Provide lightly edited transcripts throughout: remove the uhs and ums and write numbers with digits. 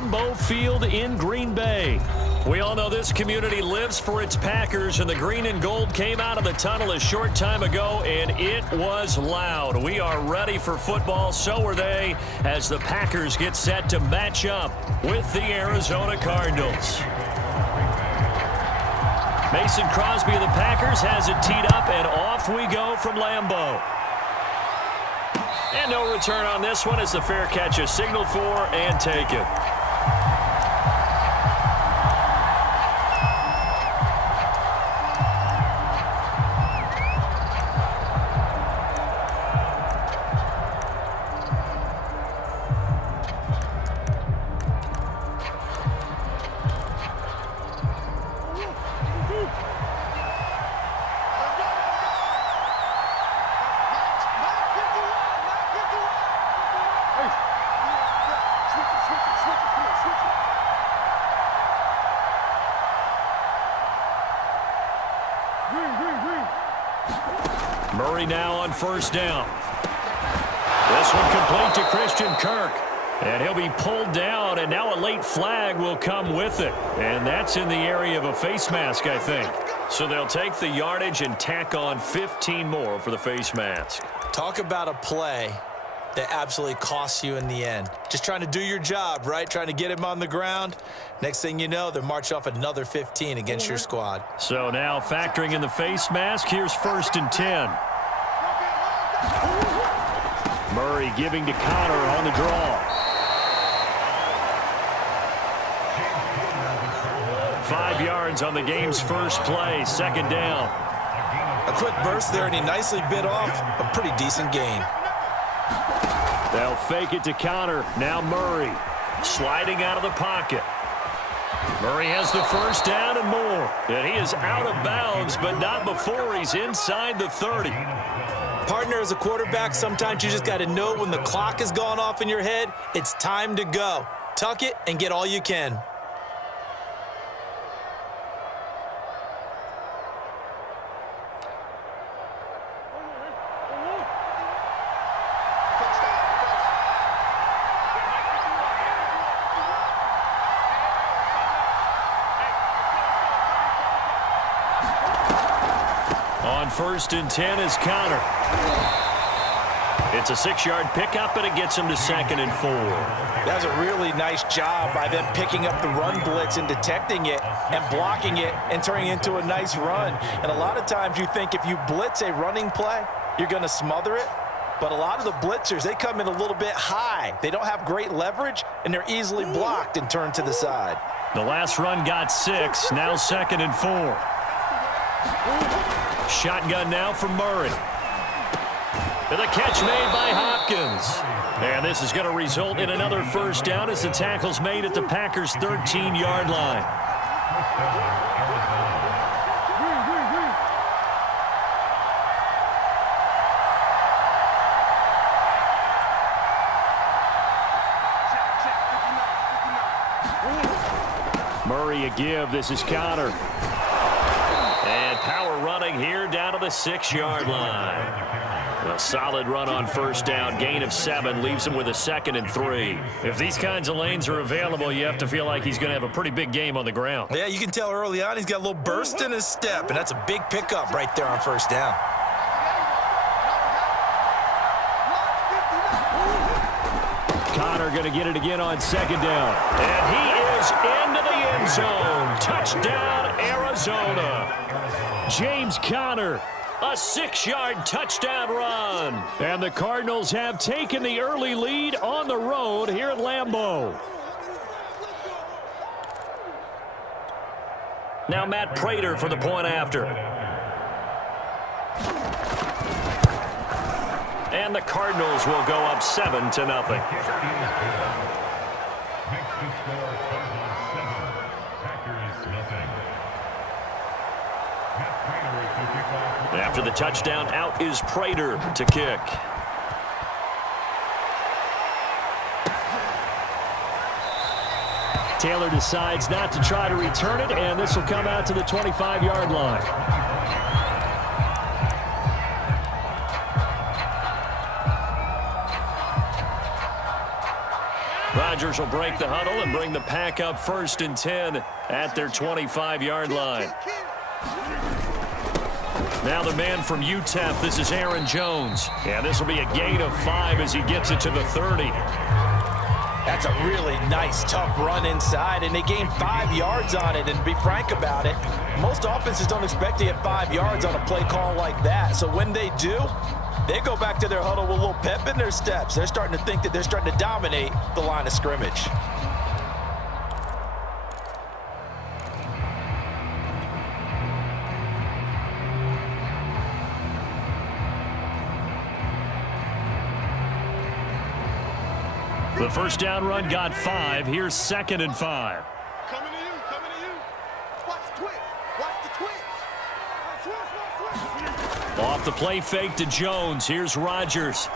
Lambeau Field in Green Bay. We all know this community lives for its Packers, and the green and gold came out of the tunnel a short time ago, and it was loud. We are ready for football. So are they, as the Packers get set to match up with the Arizona Cardinals. Mason Crosby of the Packers has it teed up, and off we go from Lambeau. And no return on this one as the fair catch is signaled for and taken. Murray now on first down. This one complete to Christian Kirk. And he'll be pulled down, and now a late flag will come with it. And that's in the area of a face mask, I think. So they'll take the yardage and tack on 15 more for the face mask. Talk about a play that absolutely costs you in the end. Just trying to do your job, right? Trying to get him on the ground. Next thing you know, they're marching off another 15 against your squad. So now factoring in the face mask, here's 1st and 10. Murray giving to Connor on the draw. 5 yards on the game's first play, 2nd down. A quick burst there, and he nicely bit off a pretty decent gain. They'll fake it to Connor. Now Murray sliding out of the pocket. Murray has the first down and more. And he is out of bounds, but not before he's inside the 30. Partner, as a quarterback, sometimes you just got to know when the clock has gone off in your head, it's time to go. Tuck it and get all you can. On 1st and 10 is Connor. It's a 6-yard pickup, and it gets him to 2nd and 4. That's a really nice job by them picking up the run blitz and detecting it and blocking it and turning it into a nice run. And a lot of times you think if you blitz a running play, you're going to smother it. But a lot of the blitzers, they come in a little bit high. They don't have great leverage, and they're easily blocked and turned to the side. The last run got 6, now 2nd and 4. Shotgun now from Murray. And the catch made by Hopkins. And this is going to result in another first down as the tackle's made at the Packers' 13-yard line. Murray a give. This is Connor. And power running here down to the 6-yard line. A solid run on first down. Gain of 7 leaves him with a 2nd and 3. If these kinds of lanes are available, you have to feel like he's going to have a pretty big game on the ground. Yeah, you can tell early on he's got a little burst in his step, and that's a big pickup right there on first down. Connor going to get it again on 2nd down. And he is into the end zone. Touchdown, Arizona. James Conner, a 6-yard touchdown run. And the Cardinals have taken the early lead on the road here at Lambeau. Now Matt Prater for the point after. And the Cardinals will go up 7-0. After the touchdown, out is Prater to kick. Taylor decides not to try to return it, and this will come out to the 25-yard line. Rodgers will break the huddle and bring the pack up 1st and 10 at their 25-yard line. Now the man from UTEP, this is Aaron Jones. Yeah, this will be a gain of 5 as he gets it to the 30. That's a really nice, tough run inside, and they gained 5 yards on it. And to be frank about it, most offenses don't expect to get 5 yards on a play call like that. So when they do, they go back to their huddle with a little pep in their steps. They're starting to think that they're starting to dominate the line of scrimmage. The first down run got 5. Here's 2nd and 5. Coming to you, coming to you. Watch the twitch. Watch the twitch. Off the play fake to Jones. Here's Rodgers.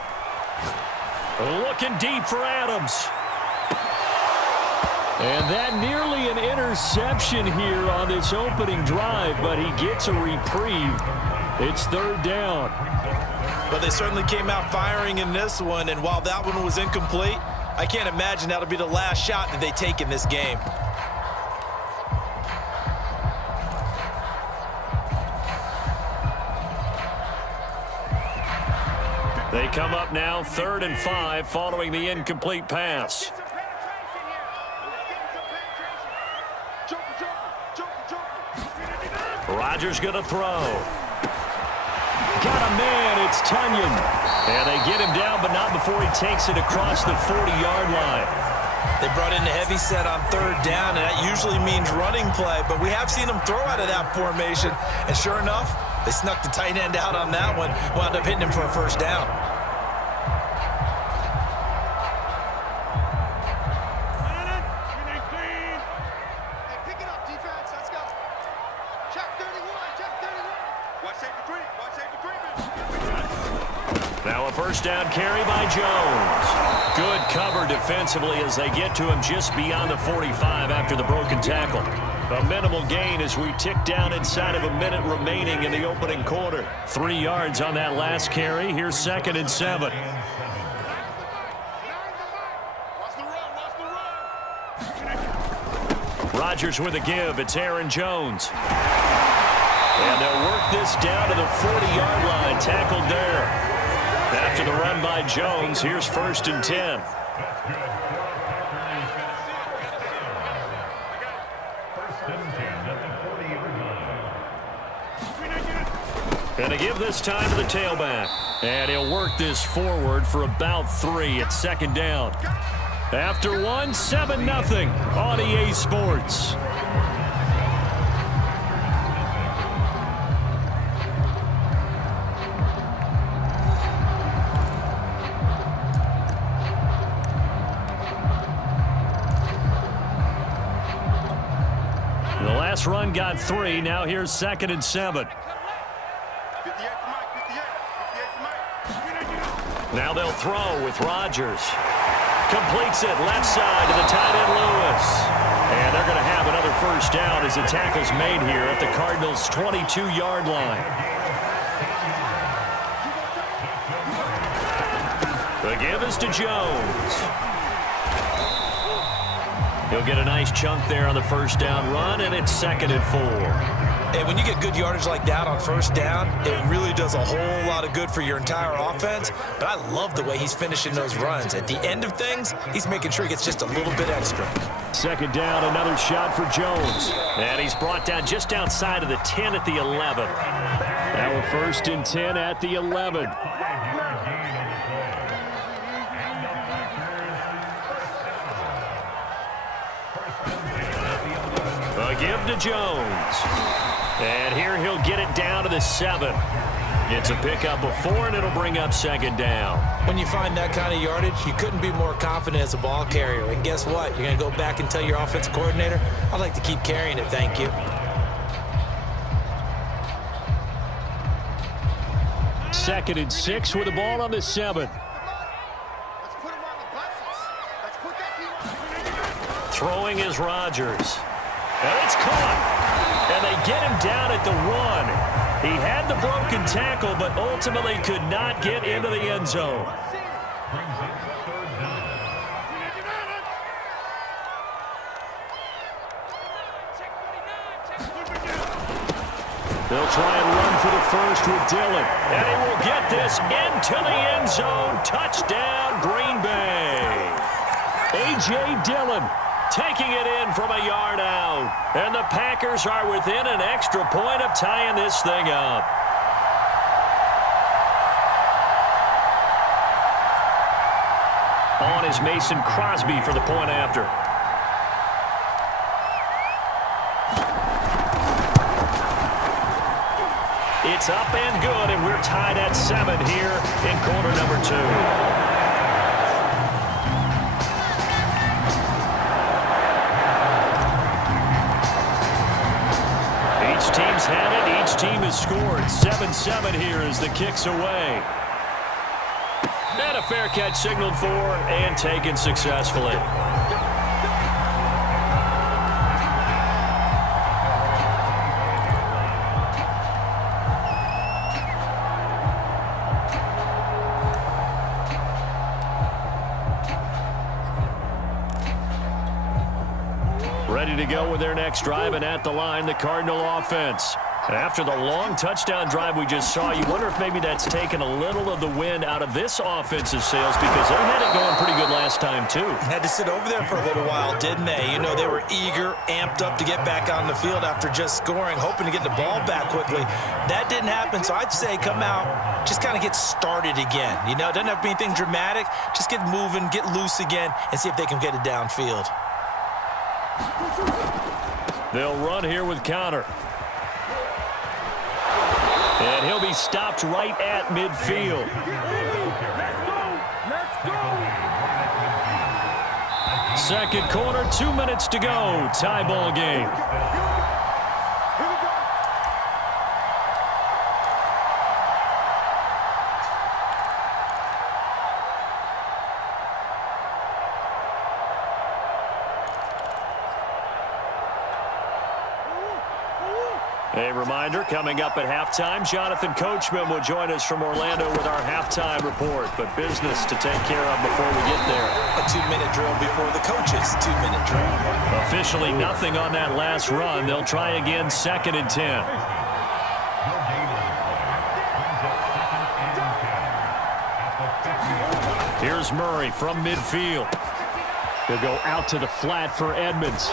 Looking deep for Adams. And that nearly an interception here on this opening drive, but he gets a reprieve. It's 3rd down. But they certainly came out firing in this one, and while that one was incomplete, I can't imagine that'll be the last shot that they take in this game. They come up now 3rd and 5 following the incomplete pass. Rodgers going to throw. Got a man, it's Tunyon. And they get him down, but not before he takes it across the 40-yard line. They brought in the heavy set on 3rd down, and that usually means running play, but we have seen them throw out of that formation, and sure enough, they snuck the tight end out on that one, wound up hitting him for a 1st down. Now a 1st down carry by Jones. Good cover defensively as they get to him just beyond the 45 after the broken tackle. A minimal gain as we tick down inside of a minute remaining in the opening quarter. 3 yards on that last carry. Here's 2nd and 7. Rodgers with a give. It's Aaron Jones. And they'll work this down to the 40-yard line. Tackled there. After the run by Jones, here's 1st and 10. Going to give this time to the tailback. And he'll work this forward for about 3 at 2nd down. After 1, 7-0 on EA Sports. The last run got 3. Now here's 2nd and 7. Now they'll throw with Rodgers. Completes it left side to the tight end Lewis. And they're going to have another 1st down as the tackle's made here at the Cardinals' 22-yard line. The give is to Jones. He'll get a nice chunk there on the 1st down run, and it's 2nd and 4. And when you get good yardage like that on 1st down, it really does a whole lot of good for your entire offense. But I love the way he's finishing those runs. At the end of things, he's making sure he gets just a little bit extra. 2nd down, another shot for Jones. And he's brought down just outside of the 10 at the 11. Now a 1st and 10 at the 11. A give to Jones. And here he'll get it down to the 7. It's a pickup of 4, and it'll bring up 2nd down. When you find that kind of yardage, you couldn't be more confident as a ball carrier. And guess what? You're going to go back and tell your offensive coordinator, I'd like to keep carrying it, thank you. 2nd and 6 with the ball on the 7. Throwing is Rodgers. And it's caught. And they get him down at the 1. He had the broken tackle, but ultimately could not get into the end zone. They'll try and run for the first with Dillon. And he will get this into the end zone. Touchdown, Green Bay. A.J. Dillon taking it in from a yard out. And the Packers are within an extra point of tying this thing up. On is Mason Crosby for the point after. It's up and good, and we're tied at 7 here in quarter number 2. Each team's had it. Each team has scored. 7-7 here as the kick's away. And a fair catch signaled for and taken successfully. Ready to go with their next drive, and at the line, the Cardinal offense. After the long touchdown drive we just saw, you wonder if maybe that's taken a little of the wind out of this offensive sails, because they had it going pretty good last time, too. Had to sit over there for a little while, didn't they? You know, they were eager, amped up to get back on the field after just scoring, hoping to get the ball back quickly. That didn't happen, so I'd say come out, just kind of get started again. You know, it doesn't have to be anything dramatic. Just get moving, get loose again, and see if they can get it downfield. They'll run here with counter. And he'll be stopped right at midfield. Second quarter, 2 minutes to go. Tie ball game. A reminder, coming up at halftime, Jonathan Coachman will join us from Orlando with our halftime report. But business to take care of before we get there. A 2-minute drill before the coaches' 2-minute drill. Officially nothing on that last run. They'll try again, 2nd and 10. Here's Murray from midfield. He'll go out to the flat for Edmonds.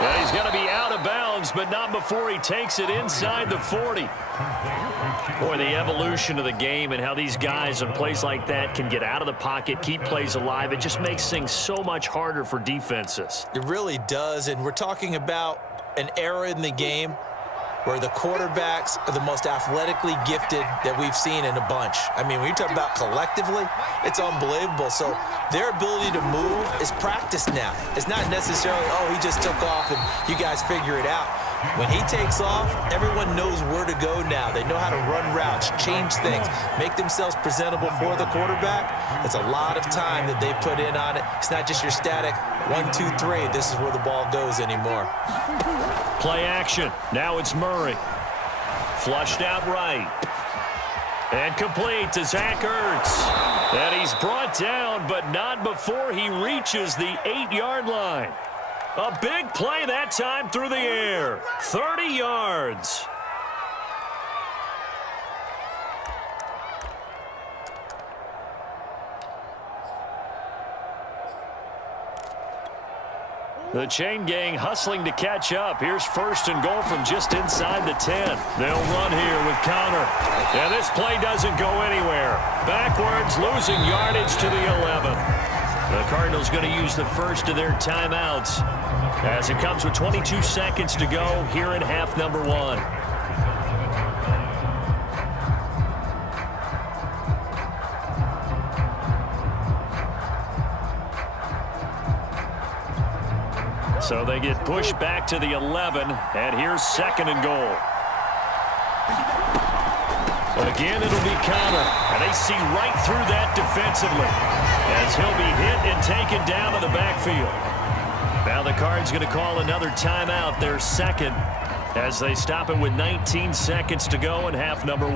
And he's going to be out of bounds, but not before he takes it inside the 40. Boy, the evolution of the game and how these guys in plays like that can get out of the pocket, keep plays alive, it just makes things so much harder for defenses. It really does, and we're talking about an era in the game where the quarterbacks are the most athletically gifted that we've seen in a bunch. I mean, when you talk about collectively, it's unbelievable. So their ability to move is practiced now. It's not necessarily, oh, he just took off and you guys figure it out. When he takes off, everyone knows where to go now. They know how to run routes, change things, make themselves presentable for the quarterback. It's a lot of time that they put in on it. It's not just your static 1, 2, 3. This is where the ball goes anymore. Play action. Now it's Murray. Flushed out right. And complete to Zach Ertz. And he's brought down, but not before he reaches the 8-yard line. A big play that time through the air. 30 yards. The chain gang hustling to catch up. Here's 1st and goal from just inside the 10. They'll run here with counter. And this play doesn't go anywhere. Backwards, losing yardage to the 11. The Cardinals going to use the first of their timeouts as it comes with 22 seconds to go here in half number 1. So they get pushed back to the 11, and here's 2nd and goal. Again, it'll be counter, and they see right through that defensively as he'll be hit and taken down to the backfield. Now the Cards going to call another timeout, their 2nd, as they stop it with 19 seconds to go in half number 1.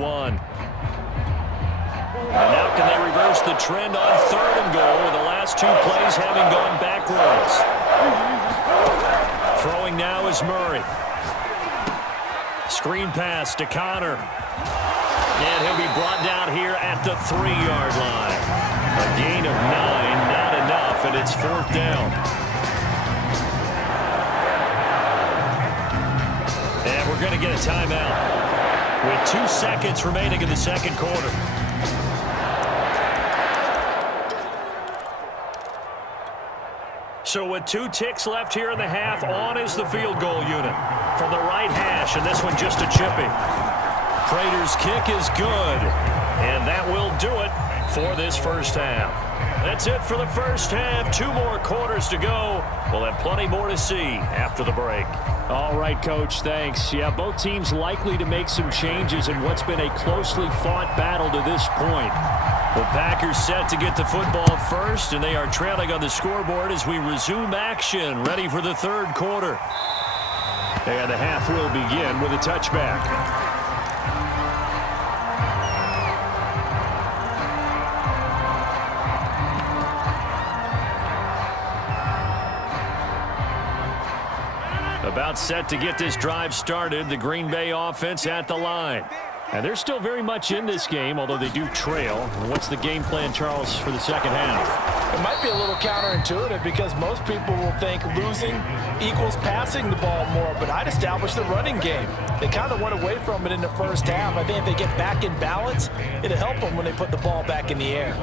And now can they reverse the trend on 3rd and goal with the last 2 plays having gone backwards? Throwing now is Murray. Screen pass to Connor. And he'll be brought down here at the 3-yard line. A gain of 9, not enough, and it's 4th down. And we're going to get a timeout with 2 seconds remaining in the second quarter. So with 2 ticks left here in the half, on is the field goal unit from the right hash, and this one just a chippy. Prater's kick is good, and that will do it for this first half. That's it for the first half. 2 more quarters to go. We'll have plenty more to see after the break. All right, Coach, thanks. Yeah, both teams likely to make some changes in what's been a closely fought battle to this point. The Packers set to get the football first, and they are trailing on the scoreboard as we resume action, ready for the third quarter. And the half will begin with a touchback. About set to get this drive started, the Green Bay offense at the line. And they're still very much in this game, although they do trail. What's the game plan, Charles, for the second half? It might be a little counterintuitive because most people will think losing equals passing the ball more, but I'd establish the running game. They kind of went away from it in the first half. I think if they get back in balance, it'll help them when they put the ball back in the air.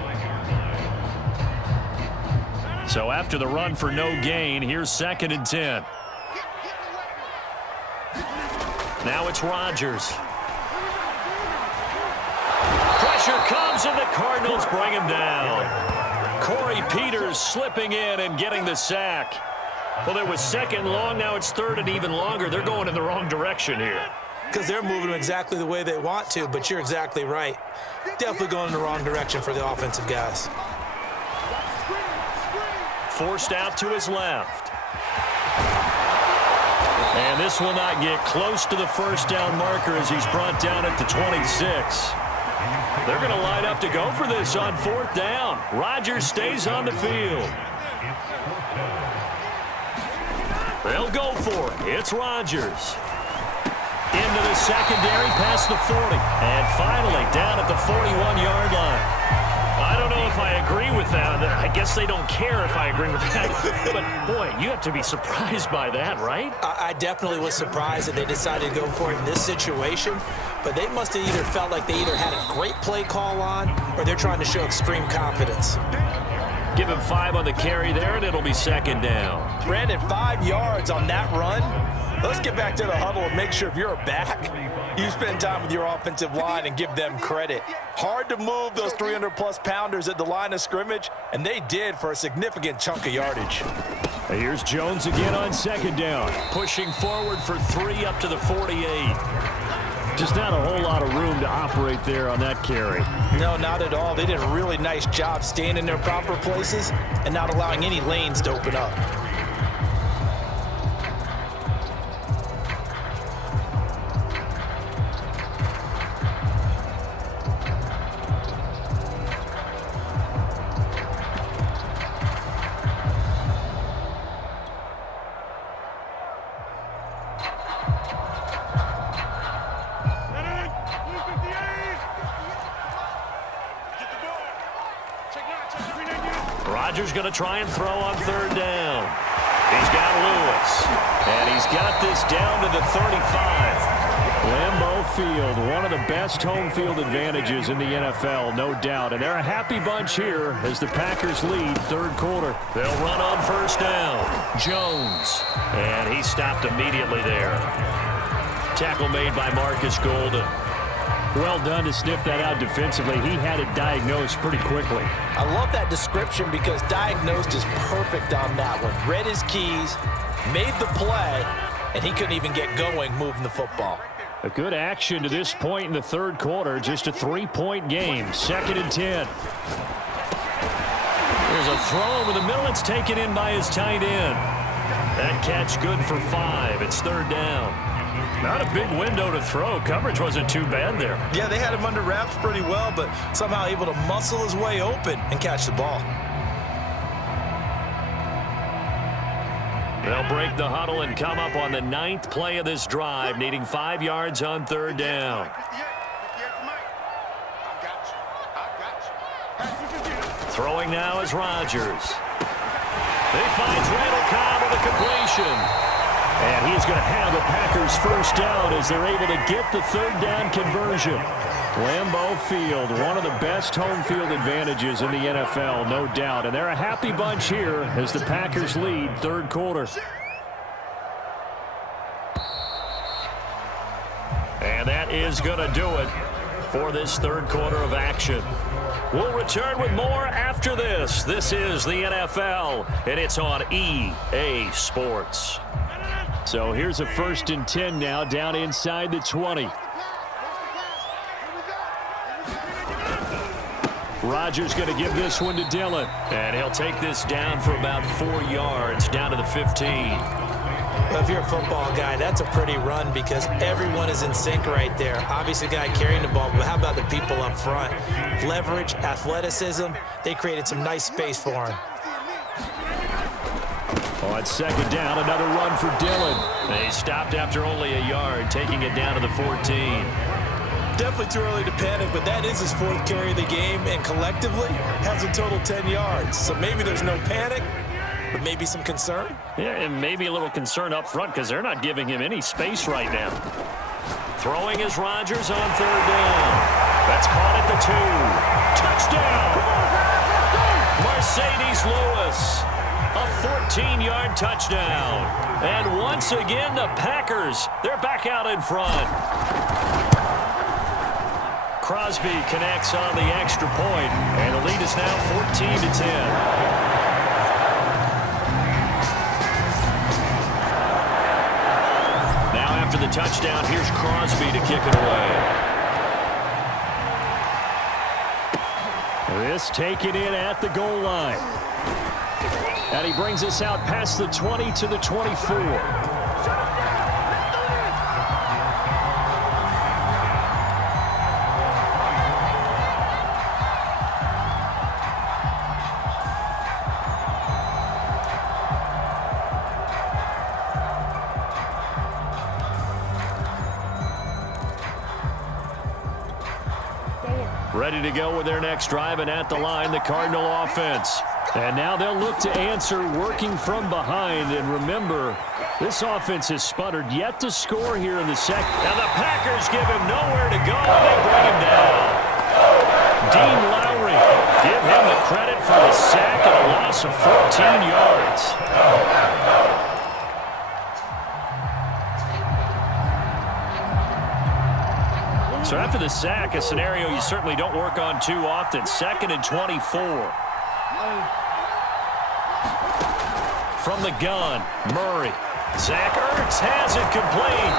So after the run for no gain, here's 2nd and 10. Now it's Rodgers. Pressure comes, and the Cardinals bring him down. Corey Peters slipping in and getting the sack. Well, it was 2nd long. Now it's 3rd and even longer. They're going in the wrong direction here. Because they're moving exactly the way they want to, but you're exactly right. Definitely going in the wrong direction for the offensive guys. Forced out to his left. And this will not get close to the first down marker as he's brought down at the 26. They're going to line up to go for this on 4th down. Rodgers stays on the field. They'll go for it. It's Rodgers. Into the secondary past the 40. And finally down at the 41-yard line. I don't know if I agree with that. I guess they don't care if I agree with that. But, boy, you have to be surprised by that, right? I definitely was surprised that they decided to go for it in this situation. But they must have either felt like they either had a great play call on or they're trying to show extreme confidence. Give him 5 on the carry there, and it'll be 2nd down. Brandon, 5 yards on that run. Let's get back to the huddle and make sure if you're a back, you spend time with your offensive line and give them credit. Hard to move those 300-plus pounders at the line of scrimmage, and they did for a significant chunk of yardage. Here's Jones again on 2nd down. Pushing forward for 3 up to the 48. Just not a whole lot of room to operate there on that carry. No, not at all. They did a really nice job staying in their proper places and not allowing any lanes to open up. Rodgers going to try and throw on 3rd down. He's got Lewis. And he's got this down to the 35. Lambeau Field, one of the best home field advantages in the NFL, no doubt. And they're a happy bunch here as the Packers lead 3rd quarter. They'll run on 1st down. Jones. And he stopped immediately there. Tackle made by Marcus Golden. Well done to sniff that out defensively. He had it diagnosed pretty quickly. I love that description because diagnosed is perfect on that one. Read his keys, made the play, and he couldn't even get going moving the football. A good action to this point in the 3rd quarter. Just a 3-point game. 2nd and 10. There's a throw over the middle. It's taken in by his tight end. That catch good for 5. It's 3rd down. Not a big window to throw. Coverage wasn't too bad there. Yeah, they had him under wraps pretty well, but somehow able to muscle his way open and catch the ball. They'll break the huddle and come up on the 9th play of this drive, needing 5 yards on 3rd down. Throwing now is Rodgers. He finds Randall Cobb with a completion. And he's going to have the Packers first down as they're able to get the 3rd down conversion. Lambeau Field, one of the best home field advantages in the NFL, no doubt. And they're a happy bunch here as the Packers lead 3rd quarter. And that is going to do it for this 3rd quarter of action. We'll return with more after this. This is the NFL, and it's on EA Sports. So here's a 1st and 10 now, down inside the 20. Rodgers going to give this one to Dillon. And he'll take this down for about 4 yards, down to the 15. Well, if you're a football guy, that's a pretty run because everyone is in sync right there. Obviously, the guy carrying the ball, but how about the people up front? Leverage, athleticism, they created some nice space for him. On 2nd down, another run for Dillon. They stopped after only a yard, taking it down to the 14. Definitely too early to panic, but that is his 4th carry of the game, and collectively has a total 10 yards. So maybe there's no panic, but maybe some concern. Yeah, and maybe a little concern up front because they're not giving him any space right now. Throwing is Rodgers on 3rd down. That's caught at the 2. Touchdown! Mercedes Lewis. A 14-yard touchdown. And once again, the Packers, they're back out in front. Crosby connects on the extra point, and the lead is now 14-10. Now after the touchdown, here's Crosby to kick it away. This taken in at the goal line. And he brings us out past the 20 to the 24. Ready to go with their next drive, and at the line, the Cardinal offense. And now they'll look to answer working from behind. And remember, this offense has sputtered yet to score here in the second. And the Packers give him nowhere to go, and they bring him down. Dean Lowry, give him the credit for the sack and a loss of 14 yards. So after the sack, a scenario you certainly don't work on too often. 2nd and 24. From the gun, Murray. Zach Ertz has it complete.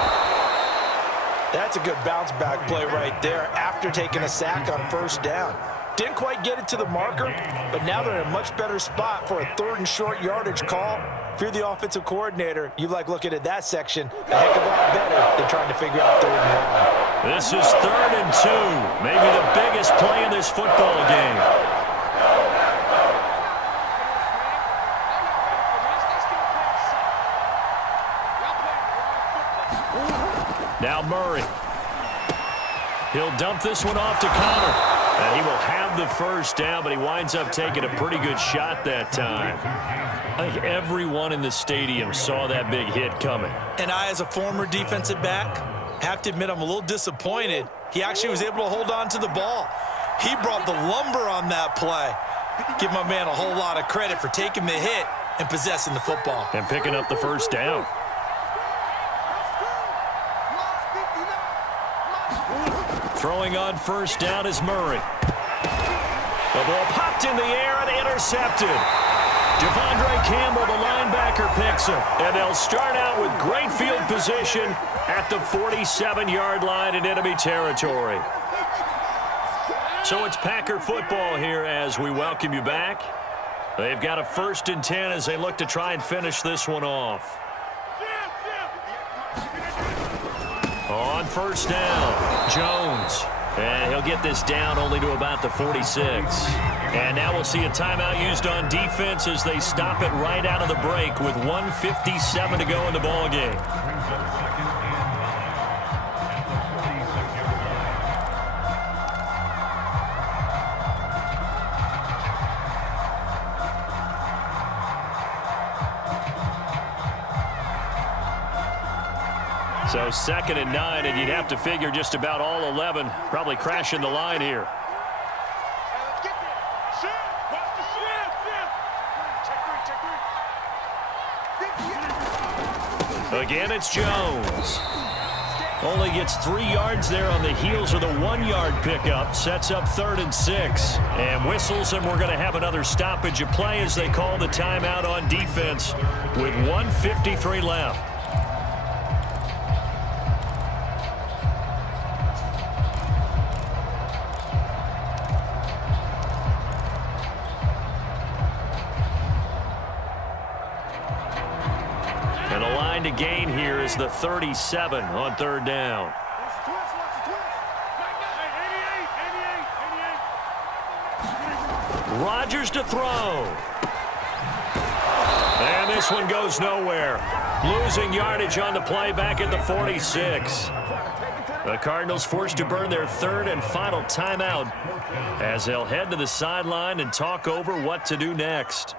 That's a good bounce-back play right there after taking a sack on 1st down. Didn't quite get it to the marker, but now they're in a much better spot for a 3rd and short yardage call. If you're the offensive coordinator, you like looking at that section a heck of a lot better than trying to figure out 3rd and long. This is 3rd and 2, maybe the biggest play in this football game. Now Murray. He'll dump this one off to Connor. And he will have the 1st down, but he winds up taking a pretty good shot that time. I think everyone in the stadium saw that big hit coming. And I, as a former defensive back, have to admit I'm a little disappointed. He actually was able to hold on to the ball. He brought the lumber on that play. Give my man a whole lot of credit for taking the hit and possessing the football. And picking up the 1st down. Throwing on 1st down is Murray. The ball popped in the air and intercepted. Devondre Campbell, the linebacker, picks him. And they'll start out with great field position at the 47-yard line in enemy territory. So it's Packer football here as we welcome you back. They've got a 1st and 10 as they look to try and finish this one off. On 1st down, Jones. And he'll get this down only to about the 46. And now we'll see a timeout used on defense as they stop it right out of the break with 1:57 to go in the ballgame. So 2nd and 9, and you'd have to figure just about all 11 probably crashing the line here. Again, it's Jones. Only gets 3 yards there on the heels of the 1-yard pickup. Sets up 3rd and 6. And whistles, and we're going to have another stoppage of play as they call the timeout on defense with 1:53 left. And the line to gain here is the 37 on 3rd down. Rodgers to throw. And this one goes nowhere. Losing yardage on the play back at the 46. The Cardinals forced to burn their 3rd and final timeout as they'll head to the sideline and talk over what to do next.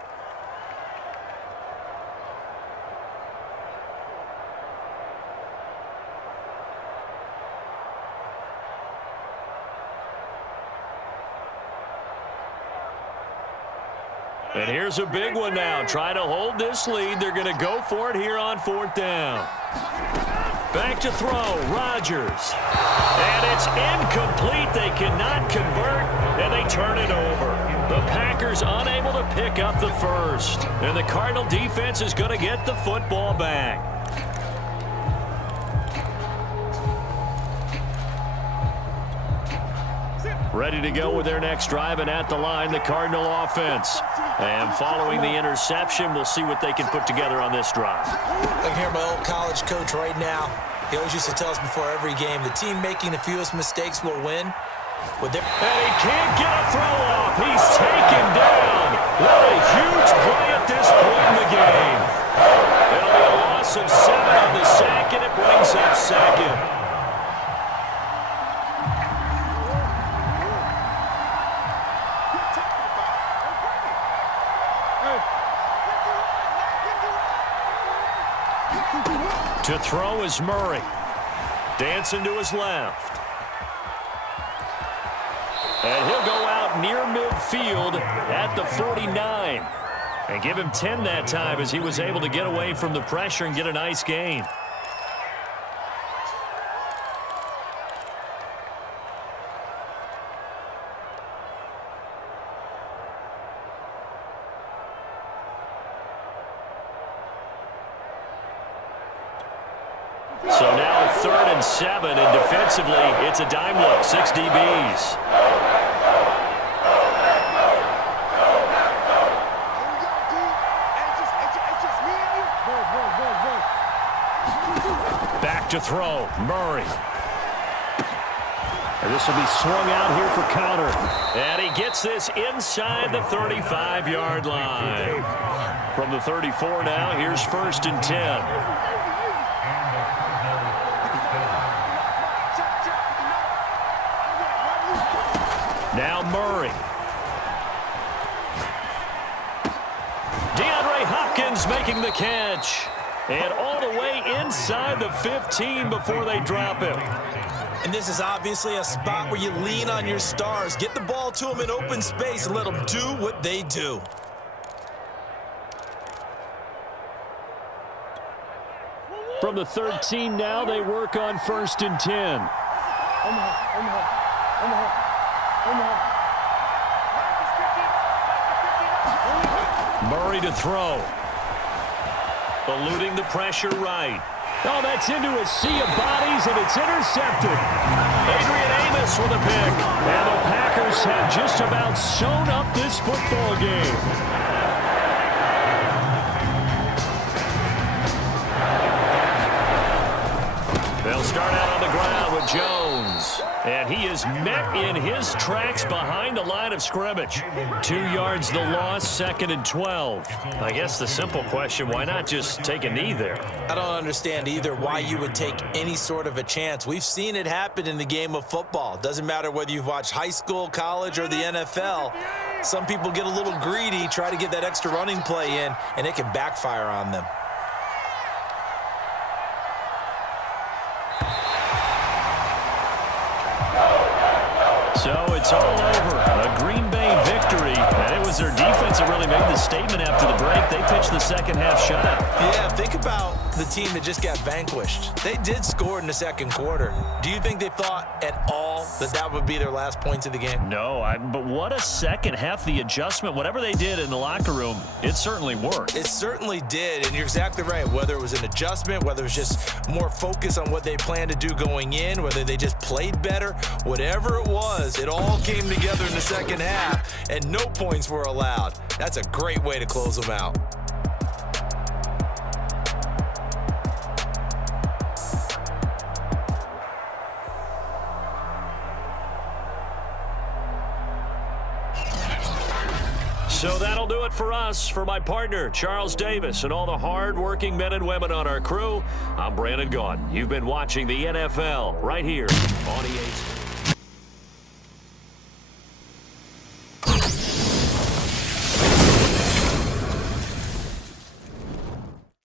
And here's a big one now. Trying to hold this lead. They're going to go for it here on 4th down. Back to throw. Rodgers. And it's incomplete. They cannot convert, and they turn it over. The Packers unable to pick up the first. And the Cardinal defense is going to get the football back. Ready to go with their next drive, and at the line, the Cardinal offense. And following the interception, we'll see what they can put together on this drive. I can hear my old college coach right now. He always used to tell us before every game, the team making the fewest mistakes will win. And he can't get a throw off. He's taken down. What a huge play at this point in the game. It'll be a loss of 7 on the sack, and it brings up 2nd. To throw is Murray. Dancing to his left. And he'll go out near midfield at the 49. And give him 10 that time as he was able to get away from the pressure and get a nice gain. So now 3rd and 7, and defensively, it's a dime look, 6 DBs. Back to throw, Murray. And this will be swung out here for counter. And he gets this inside the 35-yard line. From the 34 now, here's 1st and 10. Now Murray. DeAndre Hopkins making the catch. And all the way inside the 15 before they drop him. And this is obviously a spot where you lean on your stars. Get the ball to them in open space and let them do what they do. From the 13 now, they work on 1st and 10. Murray to throw. Eluding the pressure right. Oh, that's into a sea of bodies, and it's intercepted. Adrian Amos with a pick. And the Packers have just about sewn up this football game. They'll start out on the ground with Jones. is. And he is met in his tracks behind the line of scrimmage. 2 yards the loss, 2nd and 12. I guess the simple question, why not just take a knee there? I don't understand either why you would take any sort of a chance. We've seen it happen in the game of football. Doesn't matter whether you've watched high school, college, or the NFL. Some people get a little greedy, try to get that extra running play in, and it can backfire on them. So it's all over. A Green Bay victory. And it was their defense that really made the statement after the break. They pitched the second half shutout. Yeah, think about the team that just got vanquished. They did score in the second quarter. Do you think they thought at all that that would be their last points of the game? No, but what a second half. The adjustment, whatever they did in the locker room, it certainly worked. It certainly did, and you're exactly right. Whether it was an adjustment, whether it was just more focus on what they planned to do going in, whether they just played better, whatever it was, it all came together in the second half, and no points were allowed. That's a great way to close them out. So that'll do it for us. For my partner, Charles Davis, and all the hard-working men and women on our crew, I'm Brandon Gaudin. You've been watching the NFL right here on EA Sports.